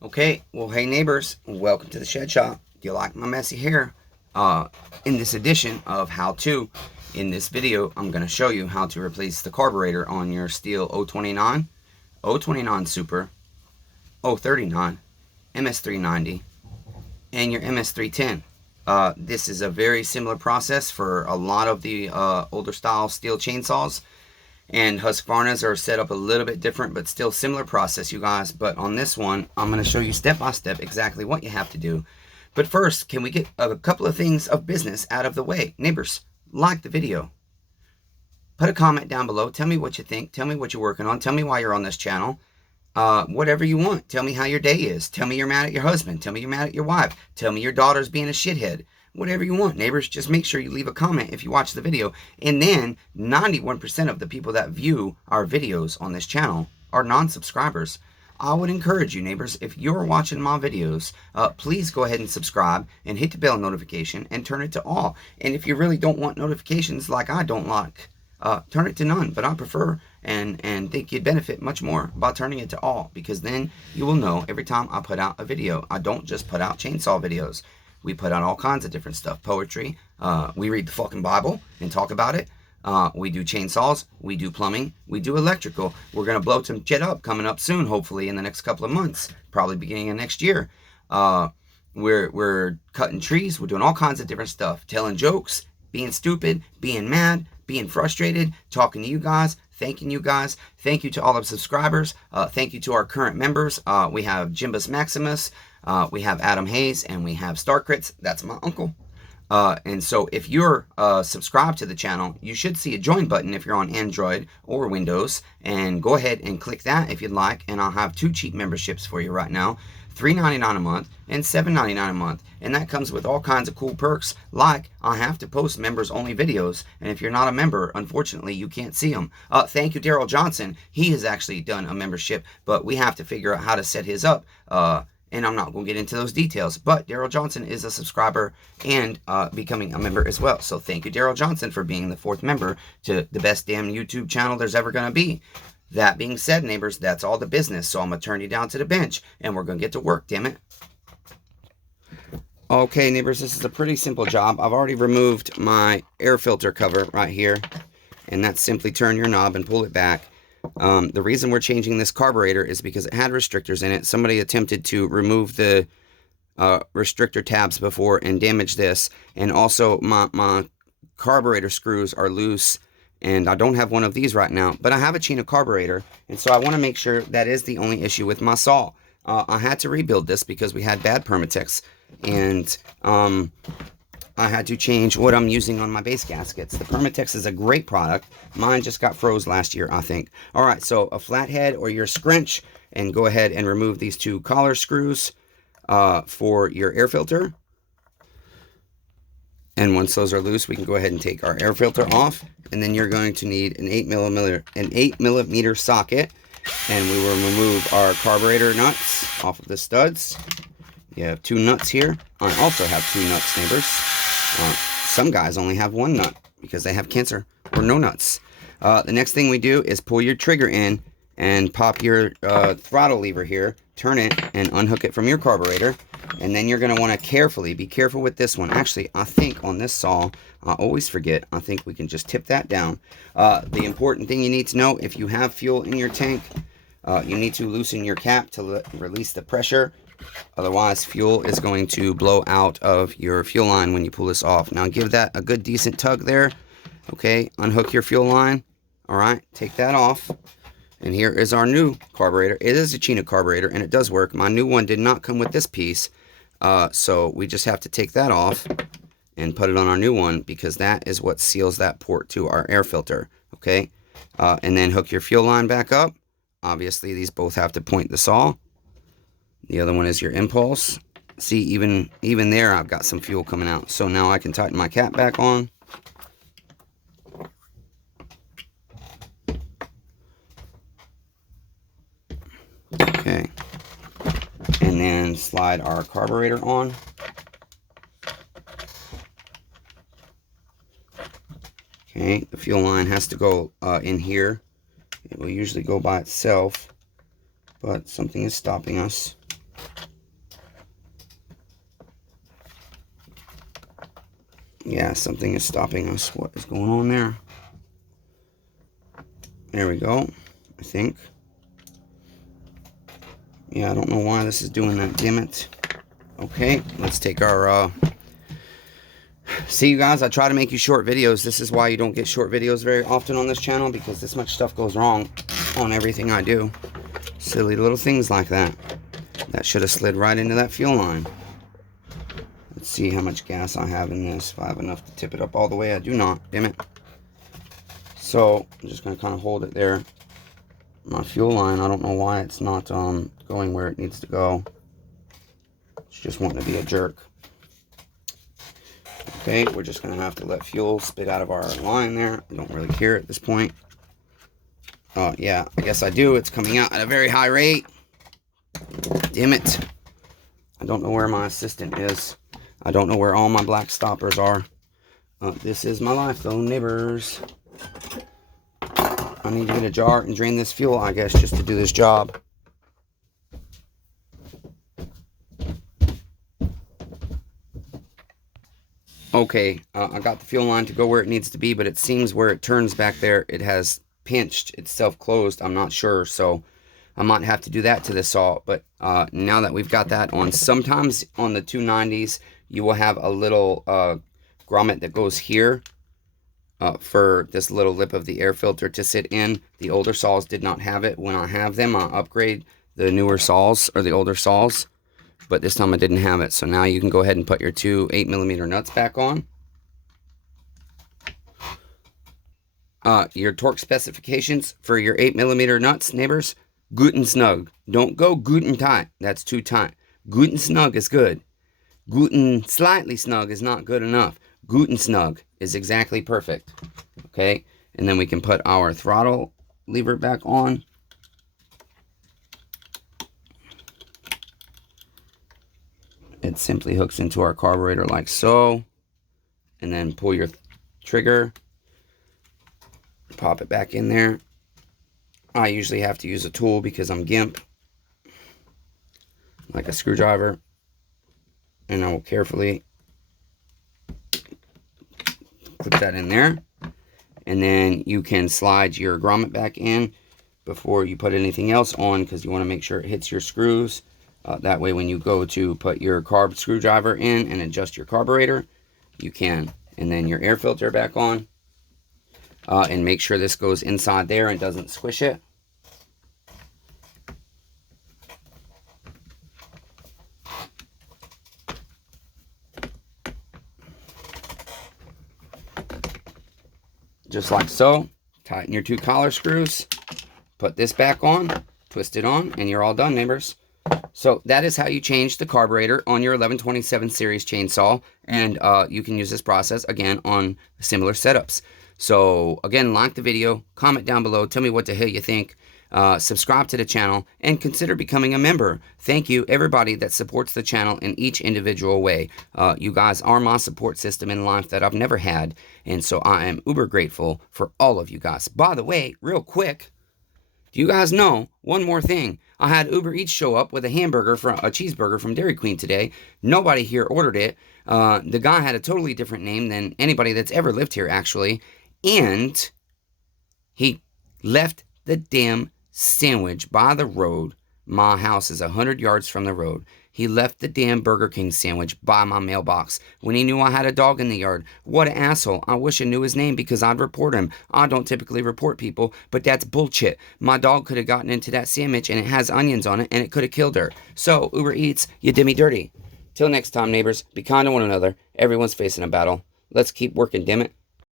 Okay, well, hey neighbors, welcome to the shed shop. Do you like my messy hair? In this edition of How To, in this video, I'm going to show you how to replace the carburetor on your STIHL 029, 029 Super, 039, MS390, and your MS310. This is a very similar process for a lot of the older style STIHL chainsaws. And Husqvarna's are set up a little bit different, but still similar process, you guys. But on this one, I'm going to show you step by step exactly what you have to do. But first, can we get a couple of things of business out of the way? Neighbors, like the video. Put a comment down below. Tell me what you think. Tell me what you're working on. Tell me why you're on this channel. Whatever you want. Tell me how your day is. Tell me you're mad at your husband. Tell me you're mad at your wife. Tell me your daughter's being a shithead. Whatever you want, neighbors. Just make sure you leave a comment if you watch the video. And then 91% of the people that view our videos on this channel are non-subscribers. I would encourage you, neighbors, if you're watching my videos, please go ahead and subscribe and hit the bell notification and turn it to all. And if you really don't want notifications like I don't like, turn it to none. But I prefer and think you'd benefit much more by turning it to all, because then you will know every time I put out a video. I don't just put out chainsaw videos. We put out all kinds of different stuff. Poetry. We read the fucking Bible and talk about it. We do chainsaws. We do plumbing. We do electrical. We're going to blow some shit up coming up soon, hopefully in the next couple of months. Probably beginning of next year. We're cutting trees. We're doing all kinds of different stuff. Telling jokes. Being stupid. Being mad. Being frustrated. Talking to you guys. Thanking you guys. Thank you to all of the subscribers. Thank you to our current members. We have Jimbus Maximus. We have Adam Hayes, and we have Starcrits. That's my uncle. And so if you're subscribed to the channel, you should see a join button if you're on Android or Windows. And go ahead and click that if you'd like. And I'll have two cheap memberships for you right now. $3.99 a month and $7.99 a month. And that comes with all kinds of cool perks, like I have to post members only videos, and if you're not a member, unfortunately you can't see them. Thank you, Daryl Johnson. He has actually done a membership, but we have to figure out how to set his up. And I'm not going to get into those details, but Daryl Johnson is a subscriber and becoming a member as well. So thank you, Daryl Johnson, for being the fourth member to the best damn YouTube channel there's ever going to be. That being said, neighbors, that's all the business. So I'm going to turn you down to the bench, and we're going to get to work, damn it. Okay, neighbors, this is a pretty simple job. I've already removed my air filter cover right here, and that's simply turn your knob and pull it back. The reason we're changing this carburetor is because it had restrictors in it. Somebody attempted to remove the restrictor tabs before and damage this. And also my carburetor screws are loose, and I don't have one of these right now, but I have a China carburetor. And so I want to make sure that is the only issue with my saw. I had to rebuild this because we had bad Permatex, and I had to change what I'm using on my base gaskets. The Permatex is a great product. Mine just got froze last year, I think. All right, so a flathead or your scrunch, and go ahead and remove these two collar screws for your air filter. And once those are loose, we can go ahead and take our air filter off. And then you're going to need an 8 millimeter socket. And we will remove our carburetor nuts off of the studs. You have two nuts here. I also have two nuts, neighbors. Some guys only have one nut because they have cancer or no nuts. The next thing we do is pull your trigger in and pop your throttle lever here. Turn it and unhook it from your carburetor. And then you're going to want to be careful with this one. Actually, I think on this saw, I always forget, I think we can just tip that down. The important thing you need to know, if you have fuel in your tank, you need to loosen your cap to release the pressure. Otherwise, fuel is going to blow out of your fuel line when you pull this off. Now, give that a good, decent tug there. Okay, unhook your fuel line. All right, take that off. And here is our new carburetor. It is a China carburetor, and it does work. My new one did not come with this piece. So we just have to take that off and put it on our new one, because that is what seals that port to our air filter. Okay, and then hook your fuel line back up. Obviously, these both have to point the saw. The other one is your impulse. See, even there, I've got some fuel coming out. So now I can tighten my cap back on. Okay. And then slide our carburetor on. Okay, the fuel line has to go in here. It will usually go by itself, but something is stopping us. Yeah, something is stopping us. What is going on there? There we go, I think. Yeah, I don't know why this is doing that, damn it. Okay, let's take our, see, you guys, I try to make you short videos. This is why you don't get short videos very often on this channel, because this much stuff goes wrong on everything I do. Silly little things like that. That should have slid right into that fuel line. Let's see how much gas I have in this. If I have enough to tip it up all the way. I do not, damn it. So, I'm just going to kind of hold it there. My fuel line, I don't know why it's not going where it needs to go. It's just wanting to be a jerk. Okay, we're just going to have to let fuel spit out of our line there. I don't really care at this point. Yeah, I guess I do. It's coming out at a very high rate. Damn it. I don't know where my assistant is. I don't know where all my black stoppers are. This is my life though, neighbors. I need to get a jar and drain this fuel, I guess, just to do this job. Okay, I got the fuel line to go where it needs to be, but it seems where it turns back there, it has pinched itself closed. I'm not sure, so I might have to do that to the saw. But now that we've got that on, sometimes on the 290s, you will have a little grommet that goes here for this little lip of the air filter to sit in. The older saws did not have it. When I have them, I upgrade the newer saws, or the older saws. But this time I didn't have it. So now you can go ahead and put your two 8mm nuts back on. Your torque specifications for your 8mm nuts, neighbors, good and snug. Don't go good and tight. That's too tight. Good and snug is good. Good and slightly snug is not good enough. Good and snug is exactly perfect. Okay, and then we can put our throttle lever back on. It simply hooks into our carburetor like so, and then pull your trigger, pop it back in there. I usually have to use a tool because I'm gimp, like a screwdriver, and I will carefully clip that in there, and then you can slide your grommet back in before you put anything else on, because you want to make sure it hits your screws. That way when you go to put your carb screwdriver in and adjust your carburetor, you can. And then your air filter back on. And make sure this goes inside there and doesn't squish it. Just like so. Tighten your two collar screws. Put this back on. Twist it on. And you're all done, neighbors. So that is how you change the carburetor on your 1127 series chainsaw, and you can use this process again on similar setups. So again, like the video, comment down below, tell me what the hell you think, subscribe to the channel, and consider becoming a member. Thank you everybody that supports the channel in each individual way. You guys are my support system in life that I've never had, and so I am uber grateful for all of you guys. By the way, real quick, do you guys know one more thing? I had Uber Eats show up with a cheeseburger from Dairy Queen today. Nobody here ordered it. The guy had a totally different name than anybody that's ever lived here, actually. And he left the damn sandwich by the road. My house is 100 yards from the road. He left the damn Burger King sandwich by my mailbox when he knew I had a dog in the yard. What an asshole. I wish I knew his name because I'd report him. I don't typically report people, but that's bullshit. My dog could have gotten into that sandwich and it has onions on it and it could have killed her. So, Uber Eats, you did me dirty. Till next time, neighbors, be kind to one another. Everyone's facing a battle. Let's keep working, damn it.